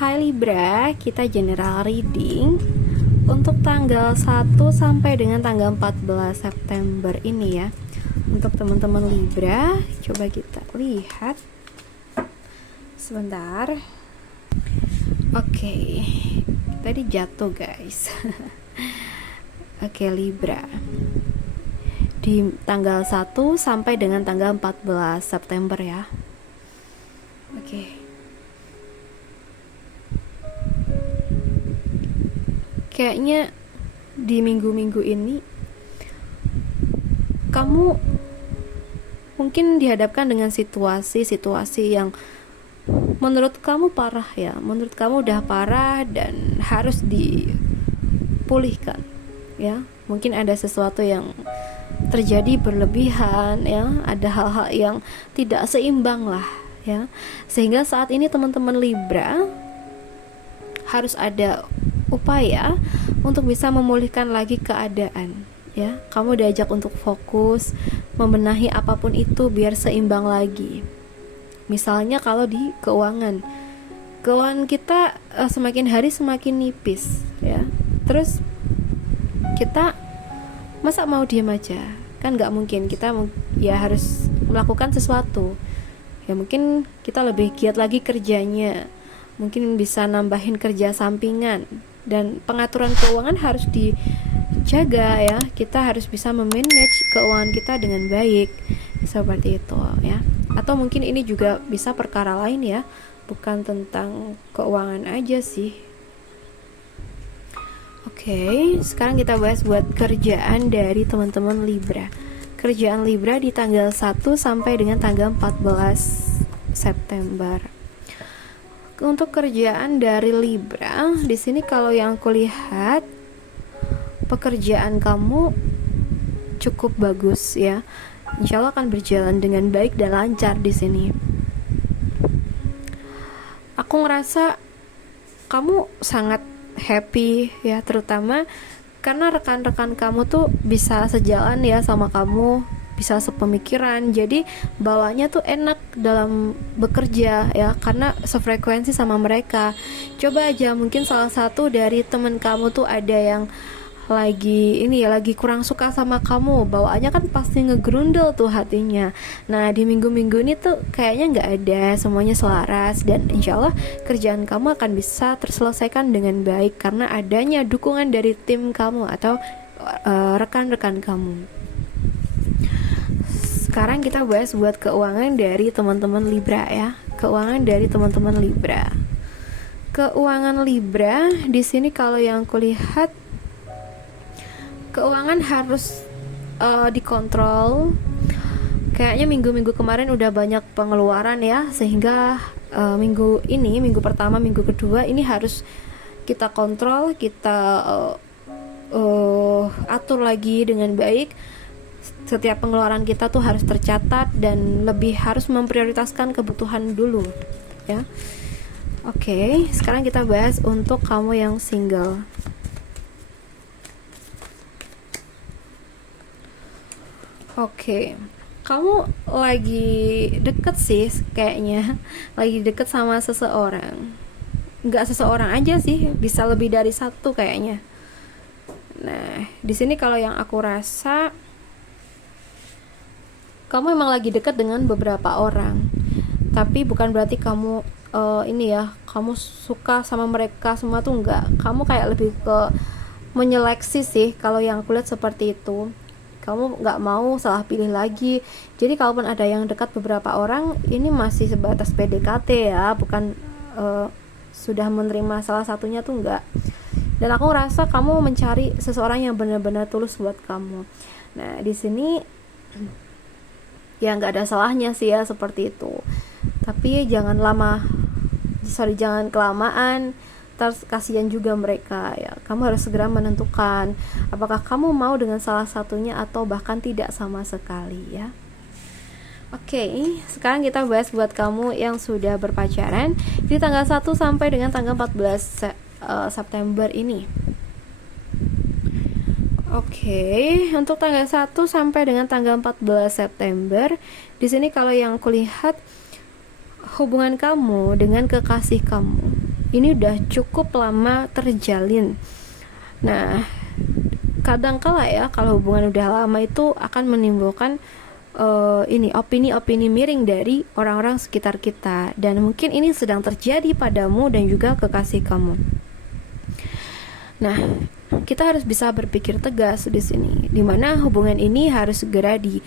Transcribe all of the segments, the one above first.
Hai Libra, kita general reading untuk tanggal 1 sampai dengan tanggal 14 September ini ya. Untuk teman-teman Libra, coba kita lihat sebentar. Oke, tadi jatuh guys. Oke Libra, di tanggal 1 sampai dengan tanggal 14 September ya. Oke. Kayaknya di minggu-minggu ini kamu mungkin dihadapkan dengan situasi-situasi yang menurut kamu parah ya, menurut kamu udah parah dan harus dipulihkan ya. Mungkin ada sesuatu yang terjadi berlebihan ya, ada hal-hal yang tidak seimbang lah ya, sehingga saat ini teman-teman Libra harus ada upaya untuk bisa memulihkan lagi keadaan ya. Kamu diajak untuk fokus membenahi apapun itu biar seimbang lagi. Misalnya kalau di keuangan kita semakin hari semakin nipis ya. Terus kita masa mau diam aja? Kan nggak mungkin, kita ya harus melakukan sesuatu ya. Mungkin kita lebih giat lagi kerjanya, mungkin bisa nambahin kerja sampingan, dan pengaturan keuangan harus dijaga ya. Kita harus bisa memanage keuangan kita dengan baik, seperti itu ya. Atau mungkin ini juga bisa perkara lain ya, bukan tentang keuangan aja sih. Oke, sekarang kita bahas buat kerjaan dari teman-teman Libra. Kerjaan Libra di tanggal 1 sampai dengan tanggal 14 September. Untuk kerjaan dari Libra, di sini kalau yang aku lihat, pekerjaan kamu cukup bagus ya. Insya Allah akan berjalan dengan baik dan lancar di sini. Aku ngerasa kamu sangat happy ya, terutama karena rekan-rekan kamu tuh bisa sejalan ya sama kamu, bisa sepemikiran, jadi bawanya tuh enak dalam bekerja ya, karena sefrekuensi sama mereka. Coba aja mungkin salah satu dari temen kamu tuh ada yang lagi kurang suka sama kamu, bawaannya kan pasti ngegrundel tuh hatinya. Nah di minggu-minggu ini tuh kayaknya nggak ada, semuanya selaras, dan insya Allah kerjaan kamu akan bisa terselesaikan dengan baik karena adanya dukungan dari tim kamu atau rekan-rekan kamu. Sekarang kita bahas buat keuangan dari teman-teman Libra ya. Keuangan dari teman-teman Libra. Keuangan Libra di sini kalau yang kulihat, keuangan harus dikontrol. Kayaknya minggu-minggu kemarin udah banyak pengeluaran ya, sehingga minggu ini, minggu pertama, minggu kedua ini harus kita kontrol, kita atur lagi dengan baik. Setiap pengeluaran kita tuh harus tercatat dan lebih harus memprioritaskan kebutuhan dulu ya. Oke, sekarang kita bahas untuk kamu yang single. Oke, kamu lagi deket sih kayaknya, lagi deket sama seseorang. Nggak seseorang aja sih, bisa lebih dari satu kayaknya. Nah, di sini kalau yang aku rasa, kamu emang lagi dekat dengan beberapa orang, tapi bukan berarti kamu kamu suka sama mereka semua tuh enggak. Kamu kayak lebih ke menyeleksi sih, kalau yang aku lihat seperti itu. Kamu nggak mau salah pilih lagi. Jadi kalaupun ada yang dekat beberapa orang, ini masih sebatas PDKT ya, bukan sudah menerima salah satunya tuh enggak. Dan aku rasa kamu mencari seseorang yang benar-benar tulus buat kamu. Nah di sini ya nggak ada salahnya sih ya seperti itu, tapi jangan kelamaan, terus kasihan juga mereka ya. Kamu harus segera menentukan apakah kamu mau dengan salah satunya atau bahkan tidak sama sekali ya. Oke, sekarang kita bahas buat kamu yang sudah berpacaran di tanggal 1 sampai dengan tanggal 14 September ini. Oke, untuk tanggal 1 sampai dengan tanggal 14 September, di sini kalau yang kulihat hubungan kamu dengan kekasih kamu ini udah cukup lama terjalin. Nah, kadangkala ya kalau hubungan udah lama itu akan menimbulkan ini opini-opini miring dari orang-orang sekitar kita, dan mungkin ini sedang terjadi padamu dan juga kekasih kamu. Nah, kita harus bisa berpikir tegas di sini, dimana hubungan ini harus segera di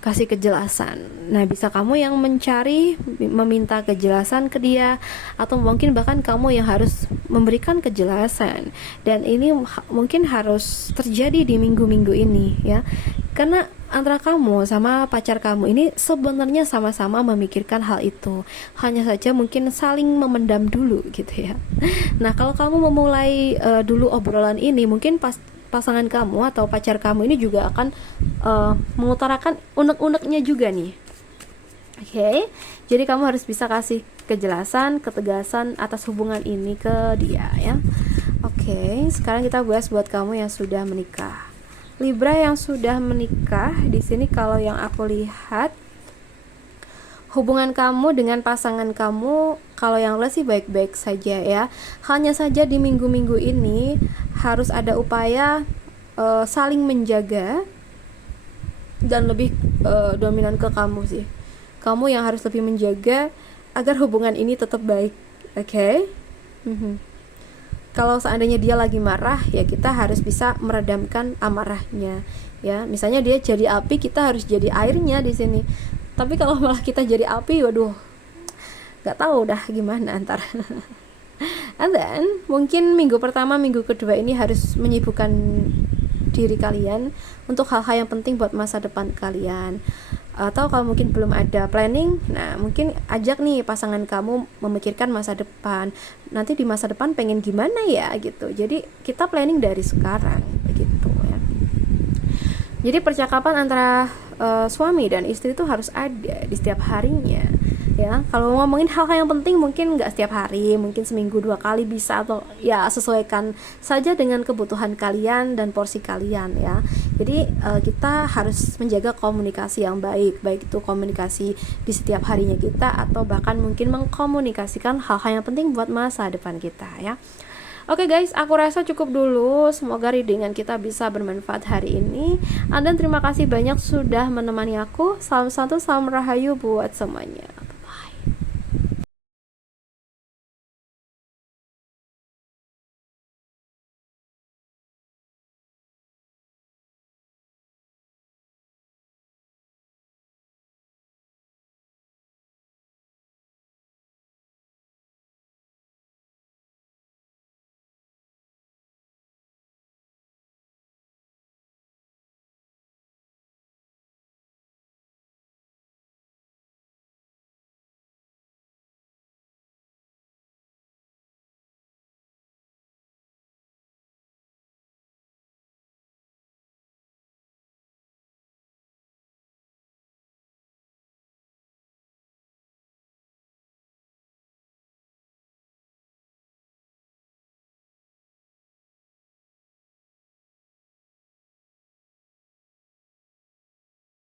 kasih kejelasan. Nah, bisa kamu yang mencari, meminta kejelasan ke dia, atau mungkin bahkan kamu yang harus memberikan kejelasan. Dan ini mungkin harus terjadi di minggu-minggu ini ya. Karena antara kamu sama pacar kamu ini sebenarnya sama-sama memikirkan hal itu. Hanya saja mungkin saling memendam dulu gitu ya. Nah, kalau kamu memulai dulu obrolan ini, mungkin pasangan kamu atau pacar kamu ini juga akan mengutarakan unek-uneknya juga nih. Oke, jadi kamu harus bisa kasih kejelasan, ketegasan atas hubungan ini ke dia ya. Oke, sekarang kita bahas buat kamu yang sudah menikah. Libra yang sudah menikah, di sini kalau yang aku lihat hubungan kamu dengan pasangan kamu, kalau yang sih baik-baik saja ya. Hanya saja di minggu-minggu ini harus ada upaya saling menjaga dan lebih dominan ke kamu sih. Kamu yang harus lebih menjaga agar hubungan ini tetap baik. Oke? Kalau seandainya dia lagi marah, ya kita harus bisa meredamkan amarahnya ya. Misalnya dia jadi api, kita harus jadi airnya di sini. Tapi kalau malah kita jadi api, waduh, nggak tahu dah gimana antar. And then mungkin minggu pertama, minggu kedua ini harus menyibukkan diri kalian untuk hal-hal yang penting buat masa depan kalian. Atau kalau mungkin belum ada planning, nah mungkin ajak nih pasangan kamu memikirkan masa depan. Nanti di masa depan pengen gimana ya gitu. Jadi kita planning dari sekarang begitu ya. Jadi percakapan antara suami dan istri itu harus ada di setiap harinya ya. Kalau ngomongin hal-hal yang penting mungkin nggak setiap hari, mungkin seminggu 2 kali bisa, atau ya sesuaikan saja dengan kebutuhan kalian dan porsi kalian ya. Jadi kita harus menjaga komunikasi yang baik, baik itu komunikasi di setiap harinya kita atau bahkan mungkin mengkomunikasikan hal-hal yang penting buat masa depan kita ya. Oke guys, aku rasa cukup dulu. Semoga readingan kita bisa bermanfaat hari ini. Dan terima kasih banyak sudah menemani aku. Salam satu, salam rahayu buat semuanya.